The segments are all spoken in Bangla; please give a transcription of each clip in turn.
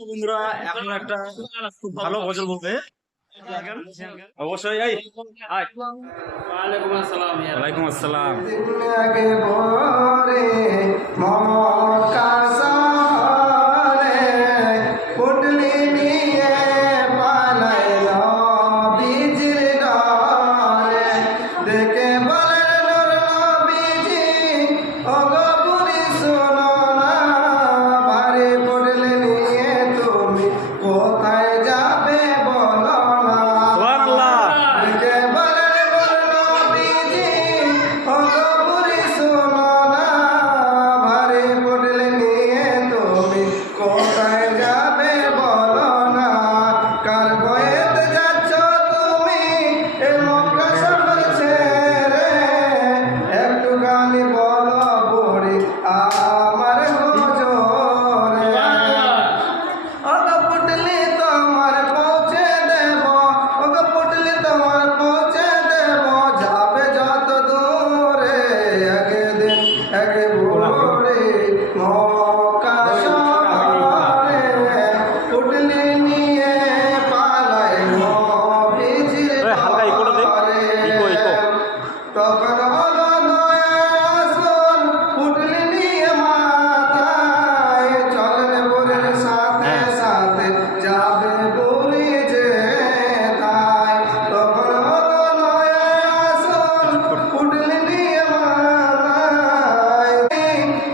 বন্ধুরা এখন একটা খুব ভালো গজল বলবে অবশ্যই। ওয়ালাইকুম আসসালাম। ওয়ালাইকুম আসসালাম। কোথায় যাবে বলো না। সুবহানাল্লাহ। কোথায় যাবে বলো না। কার বয়েতে যাচ্ছ তুমি এ মক্কা শহর ছেড়ে, একটুখানি বলো বুড়ি আমার হুজুরে। ওগো পুটলি তোমার পৌঁছে দেব, ওগো পুটলি তোমার পৌঁছে দেব, যাবে যত দূরে একদিন এক ভোরে মক্কা শহরে পুটলি নিয়ে পালায় নবীজির হালকা ইকোটা দে, ইকো ইকো। তখন হলো নয়াসন পুটলি নিয়ে মাথায় চলেন বোরের সাথে সাথে যাবে বুড়ি যে তাই। তখন হলো নয়াসন পুটলি নিয়ে মাথায়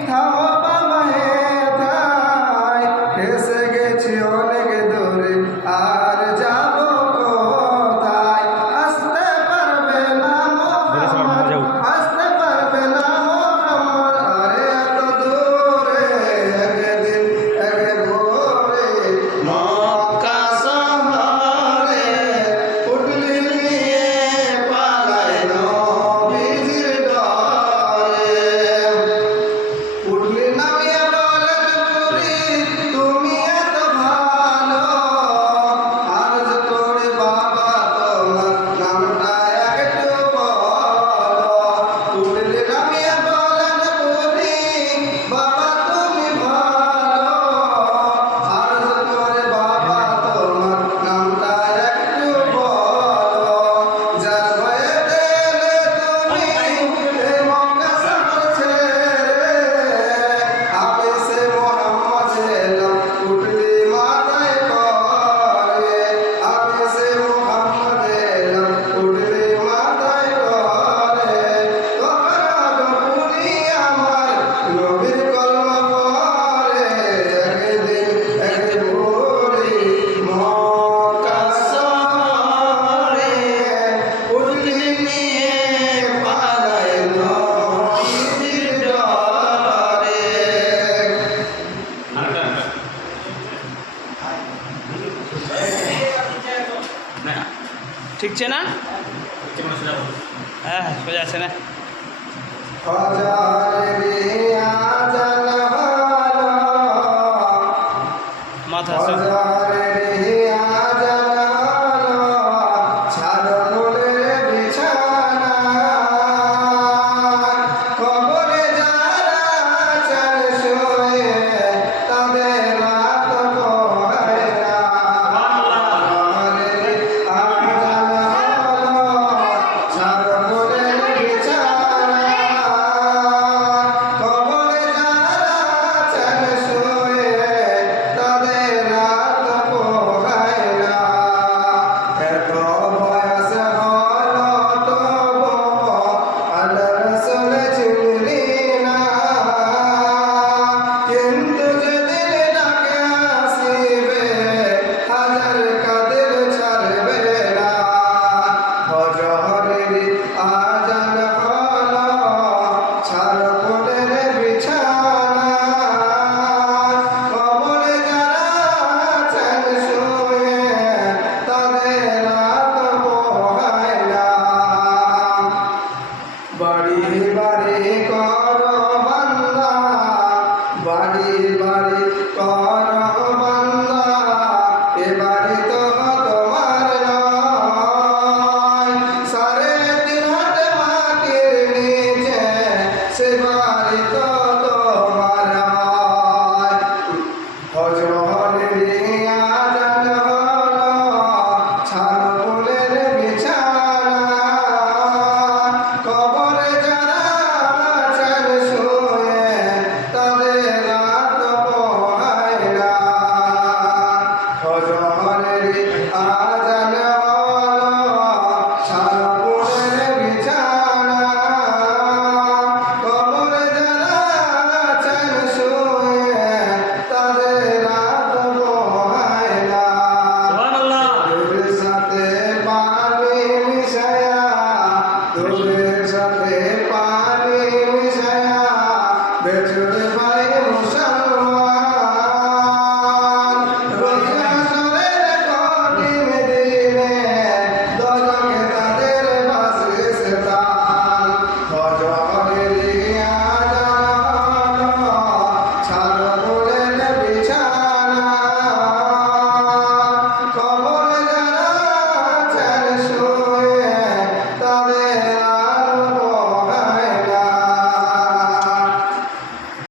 থামো বাবা হে তাই। এসে গেছি অনেক দূরে আর যাব কোথায়। আসতে পারবে না মোহাম্মদ, আসতে পারবে না মোহাম্মদ, আরে এত দূরে একদিন এক ভোরে মক্কা শহরে পুটলি নিয়ে পালায় নবীজির ডরে। পুটলি নামিয়ে বলেন বুড়ি তুমি এত ভালো, আরজ করে বাবা তোমার নামটা একটু বলো। পুটলি নামিয়ে বলেন বুড়ি বাবা তুমি ভালো, আরজ করে বাবা তোমার নামটা একটু বলো। যার ভয়ে দিলে তুমি এই মক্কা শহর ছেড়ে, আমি সে মোহাম্মদ এলাম পুটলি মাথায় করে, আমি সে মোহাম্মদ এলাম পুটলি মাথায় করে। তোমরা গপুরি আমার নবীর কলমা পড়ে, একদিন এক ভোরে মক্কা শহরে পুটলি নিয়ে পালায় নবীজির ডরে। ঠিক আছে না? হ্যাঁ সোজা আছে না? ফজরে আজান হলো, মাথা ফজরে